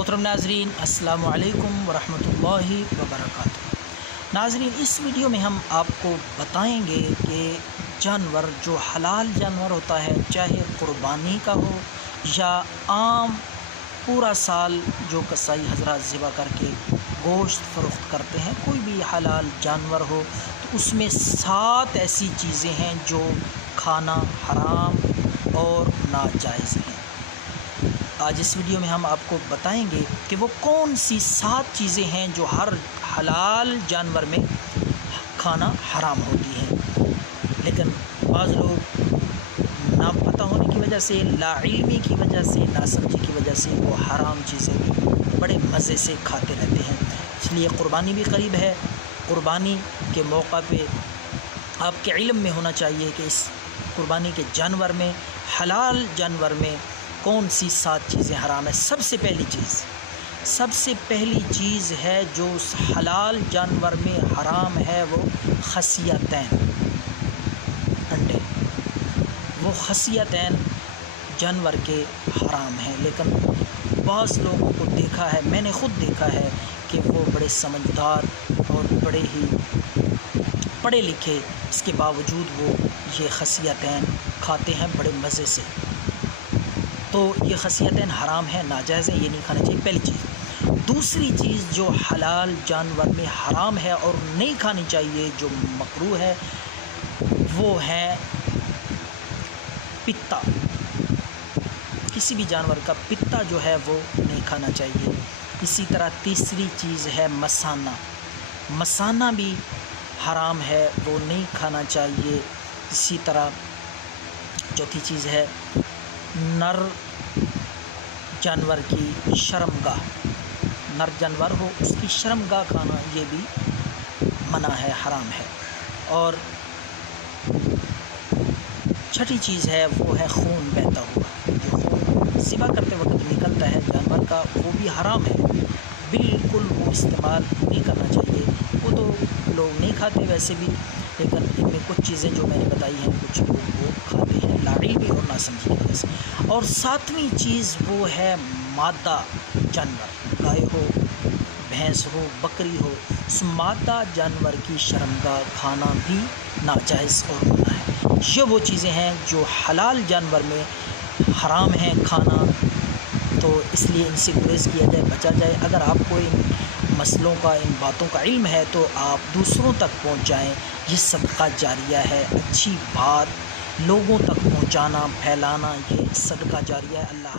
मोहतरम नाजरीन, अस्सलाम वालेकुम वरहमतुल्लाहि वबरकातुहू। नाजरीन, इस वीडियो में हम आपको बताएंगे कि जानवर जो हलाल जानवर होता है, चाहे क़ुरबानी का हो या आम पूरा साल जो कसाई हजरात ज़िबा करके गोश्त फ़रोख्त करते हैं, कोई भी हलाल जानवर हो तो उसमें 7 ऐसी चीज़ें हैं जो खाना हराम और नाजायज़ हैं। आज इस वीडियो में हम आपको बताएंगे कि वो कौन सी 7 चीज़ें हैं जो हर हलाल जानवर में खाना हराम होती हैं, लेकिन बाज़ लोग ना पता होने की वजह से, लाइल्मी की वजह से, नासमझी की वजह से वो हराम चीज़ें भी बड़े मज़े से खाते रहते हैं। इसलिए क़ुरबानी भी करीब है। क़ुरबानी के मौका पे आपके इल्म में होना चाहिए कि इस क़ुरबानी के जानवर में, हलाल जानवर में कौन सी 7 चीज़ें हराम है। सबसे पहली चीज़ है जो उस हलाल जानवर में हराम है, वो खसियतैन, अंडे। वो खसियतैन जानवर के हराम हैं, लेकिन बहुत लोगों को देखा है, मैंने ख़ुद देखा है कि वो बड़े समझदार और बड़े ही पढ़े लिखे, इसके बावजूद वो ये खसियतैन खाते हैं बड़े मज़े से। तो ये खसियतैन हराम है, नाजायज़ है, ये नहीं खाना चाहिए, पहली चीज़। दूसरी चीज़ जो हलाल जानवर में हराम है और नहीं खानी चाहिए, जो मकरूह है, वो है पित्ता। किसी भी जानवर का पित्ता जो है वो नहीं खाना चाहिए। इसी तरह तीसरी चीज़ है मसाना। मसाना भी हराम है, वो नहीं खाना चाहिए। इसी तरह चौथी चीज़ है नर जानवर की शर्मगाह। नर जानवर हो उसकी शर्मगाह खाना ये भी मना है, हराम है। और छठी चीज़ है वो है खून बहता हुआ। जो खून ज़िबा करते वक्त निकलता है जानवर का, वो भी हराम है, बिल्कुल वो इस्तेमाल नहीं करना चाहिए। वो तो लोग नहीं खाते वैसे भी, लेकिन इनमें कुछ चीज़ें जो मैंने बताई हैं कुछ लोग वो खाते हैं लाइल्मी और नासमझी की वजह से। और 7वीं चीज़ वो है मादा जानवर, गाय हो, भैंस हो, बकरी हो, उस मादा जानवर की शर्मगाह खाना भी नाजायज़ और मना है। ये वो चीज़ें हैं जो हलाल जानवर में हराम हैं खाना, तो इसलिए इनसे गुरेज किया जाए, बचा जाए। अगर आपको इन मसलों का, इन बातों का इल्म है तो आप दूसरों तक पहुंचाएं। ये सदका जारिया है, अच्छी बात लोगों तक पहुंचाना, फैलाना, ये सदका जारिया है। अल्लाह